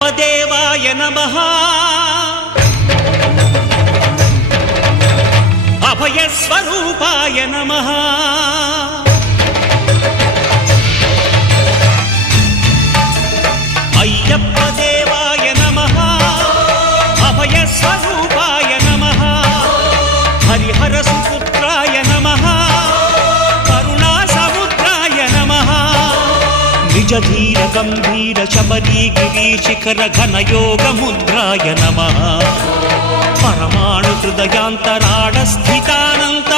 దేవాయ నమః అభయ స్వరూపాయ నమః అయ్యప్ప దేవాయ నమః అభయ స్వరూపాయ నమః హరిహర సుపుత్రాయ నమః కరుణా సముద్రాయ నమః నిజ ధీర గంభీర శబరీ గిరి శిఖర ఘన యోగ ముద్రాయ నమః పరమాణు హృదయాంతరాళ స్థితానంత